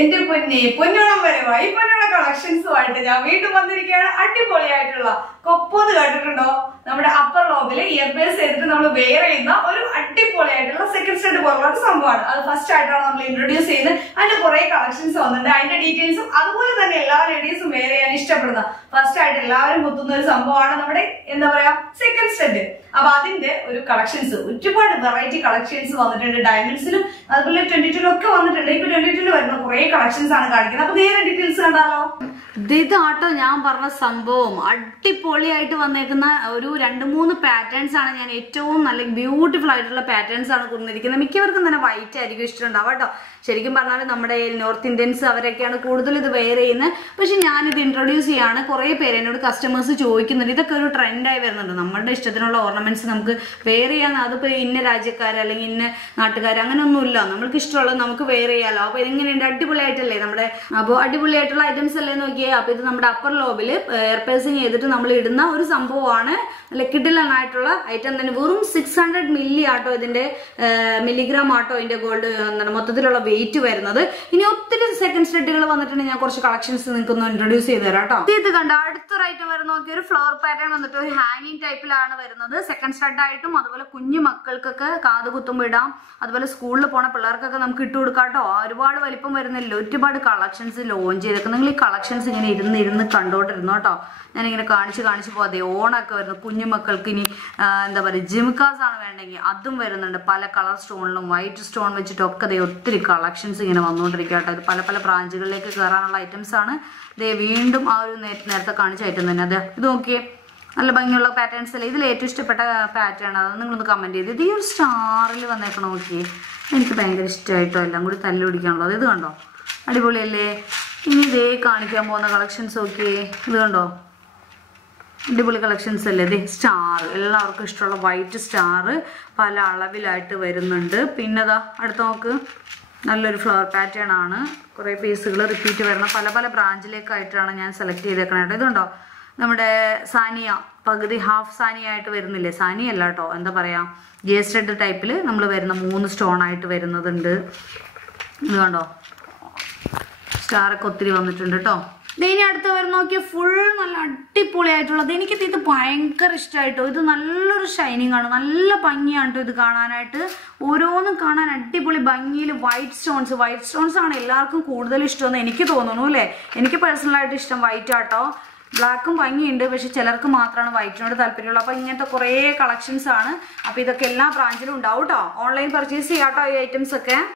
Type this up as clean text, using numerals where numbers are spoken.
എന്റെ പൊന്നോളം വരവായി പൊന്നോള കളക്ഷൻസുമായിട്ട് ഞാൻ വീണ്ടും വന്നിരിക്കുകയാണ്. അടിപൊളിയായിട്ടുള്ള കൊപ്പോന്ന് കേട്ടിട്ടുണ്ടോ? നമ്മുടെ അപ്പർ ലോബില് ഇയർബേസ് ചെയ്തിട്ട് നമ്മൾ വെയർ ചെയ്യുന്ന ഒരു അടിപൊളിയായിട്ടുള്ള സെക്കൻഡ് സ്റ്റെഡ് പോലുള്ള ഒരു സംഭവമാണ്. അത് ഫസ്റ്റ് ആയിട്ടാണ് നമ്മൾ ഇൻട്രൊഡ്യൂസ് ചെയ്യുന്നത്. അതിന്റെ കുറെ കളക്ഷൻസ് വന്നിട്ടുണ്ട്. അതിന്റെ ഡീറ്റെയിൽസും അതുപോലെ തന്നെ എല്ലാ ലേഡീസും വെയർ ചെയ്യാൻ ഇഷ്ടപ്പെടുന്ന ഫസ്റ്റ് ആയിട്ട് എല്ലാവരും കുത്തുന്ന ഒരു സംഭവമാണ് നമ്മുടെ എന്താ പറയാ സെക്കൻഡ് സ്റ്റെഡ്. അപ്പൊ അതിന്റെ ഒരു കളക്ഷൻസ് ഒരുപാട് വെറൈറ്റി കളക്ഷൻസ് വന്നിട്ടുണ്ട്. ഡയമണ്ട്സിലും അതുപോലെ 22 ഒക്കെ വന്നിട്ടുണ്ട്. ഇപ്പൊ 22 വരുന്ന കുറെ കളക്ഷൻസ് ആണ് കാണിക്കുന്നത്. അപ്പൊ നേരെ ഡീറ്റെയിൽസ് കണ്ടാലോ? ഇതാട്ടോ ഞാൻ പറഞ്ഞ സംഭവം. അടിപൊളിയായിട്ട് വന്നേക്കുന്ന ഒരു 2-3 പാറ്റേൺസ് ആണ്. ഞാൻ ഏറ്റവും നല്ല ബ്യൂട്ടിഫുൾ ആയിട്ടുള്ള പാറ്റേൺസ് ആണ് കൊണ്ടിരിക്കുന്നത്. മിക്കവർക്കും തന്നെ വൈറ്റ് ആയിരിക്കും ഇഷ്ടമുണ്ടാവും കേട്ടോ. ശരിക്കും പറഞ്ഞാൽ നമ്മുടെ നോർത്ത് ഇന്ത്യൻസ് അവരൊക്കെയാണ് കൂടുതൽ ഇത് വെയർ ചെയ്യുന്നത്. പക്ഷെ ഞാനിത് ഇൻട്രൊഡ്യൂസ് ചെയ്യാണ്. കുറെ പേര് എന്നോട് കസ്റ്റമേഴ്സ് ചോദിക്കുന്നുണ്ട്. ഇതൊക്കെ ഒരു ട്രെൻഡായി വരുന്നുണ്ട്. നമ്മുടെ ഇഷ്ടത്തിനുള്ള ഓർണമെന്റ്സ് നമുക്ക് വെയർ ചെയ്യാൻ, അതിപ്പോ ഇന്ന രാജ്യക്കാർ അല്ലെങ്കിൽ ഇന്ന നാട്ടുകാർ അങ്ങനെയൊന്നുമില്ല. നമ്മൾക്ക് ഇഷ്ടമുള്ളത് നമുക്ക് വെയർ ചെയ്യാലോ. അപ്പൊ ഇതെങ്ങനെയുണ്ട്? അടിപൊളിയായിട്ടല്ലേ നമ്മുടെ? അപ്പോൾ അടിപൊളിയായിട്ടുള്ള ഐറ്റംസ് അല്ലേ നോക്കിയേ. അപ്പൊ ഇത് നമ്മുടെ അപ്പർ ലോബിൽ എയർ പേസിങ് ചെയ്തിട്ട് നമ്മൾ ഇടുന്ന ഒരു സംഭവമാണ്. കിഡിലനായിട്ടുള്ള ഐറ്റം തന്നെ. വെറും 600 മില്ലി ആട്ടോ ഇതിന്റെ മില്ലിഗ്രാം ആട്ടോ ഇതിന്റെ ഗോൾഡ് മൊത്തത്തിലുള്ള വെയിറ്റ് വരുന്നത്. ഇനി ഒത്തിരി സെക്കൻഡ് സ്റ്റെഡുകൾ വന്നിട്ടുണ്ട്. ഞാൻ കുറച്ച് കളക്ഷൻസ് നിങ്ങൾക്ക് ഒന്ന് ഇൻട്രൊഡ്യൂസ് ചെയ്ത് തരാം കേട്ടോ. ഇത് കണ്ട അടുത്തൊരു ഐറ്റം വരുന്ന നോക്കിയ ഒരു ഫ്ലവർ പാറ്റേൺ വന്നിട്ട് ഒരു ഹാങ്ങിങ് ടൈപ്പിലാണ് വരുന്നത്. സെക്കൻഡ് സ്റ്റെഡ് ആയിട്ടും അതുപോലെ കുഞ്ഞു മക്കൾക്കൊക്കെ കാത് കുത്തുമ്പോൾ ഇടാം. അതുപോലെ സ്കൂളിൽ പോണ പിള്ളേർക്കൊക്കെ നമുക്ക് ഇട്ട് കൊടുക്കാം കേട്ടോ. ഒരുപാട് വലിപ്പം വരുന്നില്ല. ഒരുപാട് കളക്ഷൻസ് ലോഞ്ച് ചെയ്തേക്കും. നിങ്ങൾ ഈ കളക്ഷൻസ് ഇങ്ങനെ ഇരുന്ന് കണ്ടോണ്ടിരുന്നു കേട്ടോ. ഞാനിങ്ങനെ കാണിച്ച് പോകാതെ ഓണൊക്കെ വരുന്നു. കുഞ്ഞുമക്കൾക്ക് ഇനി എന്താ പറയുക ജിംകാസ് ആണ് വേണ്ടെങ്കിൽ അതും വരുന്നുണ്ട്. പല കളർ സ്റ്റോണിലും വൈറ്റ് സ്റ്റോൺ വെച്ചിട്ടൊക്കെ ദേ ഒത്തിരി കളക്ഷൻസ് ഇങ്ങനെ വന്നുകൊണ്ടിരിക്കുക കേട്ടോ. ഇത് പല പല ബ്രാഞ്ചുകളിലേക്ക് കയറാനുള്ള ഐറ്റംസ് ആണ്. ദേ വീണ്ടും ആ ഒരു നേരത്തെ കാണിച്ച ഐറ്റം തന്നെ. അതെ ഇത് നോക്കിയേ, നല്ല ഭംഗിയുള്ള പാറ്റേൺസ് അല്ലേ. ഇതിൽ ഏറ്റവും ഇഷ്ടപ്പെട്ട പാറ്റേൺ അത് നിങ്ങളൊന്ന് കമൻറ്റ് ചെയ്ത്. ഇത് ഈ ഒരു സ്റ്റാറിൽ വന്നേക്കണം നോക്കിയേ. എനിക്ക് ഭയങ്കര ഇഷ്ടമായിട്ടോ. എല്ലാം കൂടി തല്ല് പിടിക്കാനുള്ളത്. ഇത് കണ്ടോ, അടിപൊളിയല്ലേ. ഇനി ഇതേ കാണിക്കാൻ പോകുന്ന കളക്ഷൻസ് നോക്കിയേ. ഇത് കണ്ടോ, അടിപൊളി കളക്ഷൻസ് അല്ലേ. ഇത് സ്റ്റാർ, എല്ലാവർക്കും ഇഷ്ടമുള്ള വൈറ്റ് സ്റ്റാർ പല അളവിലായിട്ട് വരുന്നുണ്ട്. പിന്നെ അതാ അടുത്ത നോക്ക്, നല്ലൊരു ഫ്ലവർ പാറ്റേൺ ആണ്. കുറേ പീസുകൾ റിപ്പീറ്റ് വരുന്ന പല പല ബ്രാഞ്ചിലേക്കായിട്ടാണ് ഞാൻ സെലക്ട് ചെയ്തേക്കണേട്ടോ. ഇതുണ്ടോ നമ്മുടെ സാനിയ, പകുതി ഹാഫ് സാനിയ ആയിട്ട് വരുന്നില്ലേ. സാനിയ അല്ല കേട്ടോ, എന്താ പറയുക ജെ സ്റ്റഡ് ടൈപ്പിൽ നമ്മൾ വരുന്ന 3 സ്റ്റോൺ ആയിട്ട് വരുന്നതുണ്ട്. ഇത് കണ്ടോ, സ്റ്റാറൊക്കെ ഒത്തിരി വന്നിട്ടുണ്ട് കേട്ടോ. ഇനി അടുത്ത് വരുന്ന നോക്കിയാൽ ഫുൾ നല്ല അടിപൊളിയായിട്ടുള്ളത്. എനിക്കിത് ഇത് ഭയങ്കര ഇഷ്ടമായിട്ടോ. ഇത് നല്ലൊരു ഷൈനിങ് ആണ്, നല്ല ഭംഗിയാണ് കേട്ടോ ഇത് കാണാനായിട്ട്. ഓരോന്നും കാണാൻ അടിപൊളി ഭംഗിയിൽ വൈറ്റ് സ്റ്റോൺസ് ആണ് എല്ലാവർക്കും കൂടുതൽ ഇഷ്ടമെന്ന് എനിക്ക് തോന്നുന്നു അല്ലേ. എനിക്ക് പേഴ്സണലായിട്ട് ഇഷ്ടം വൈറ്റ് ആട്ടോ. ബ്ലാക്കും ഭംഗിയുണ്ട്, പക്ഷെ ചിലർക്ക് മാത്രമാണ് വൈറ്റിനോട് താല്പര്യമുള്ളൂ. അപ്പോൾ ഇങ്ങനത്തെ കുറേ കളക്ഷൻസ് ആണ്. അപ്പോൾ ഇതൊക്കെ എല്ലാ ബ്രാഞ്ചിലും ഉണ്ടാവും കേട്ടോ. ഓൺലൈൻ പർച്ചേസ് ചെയ്യാം കേട്ടോ ഈ ഐറ്റംസ് ഒക്കെ.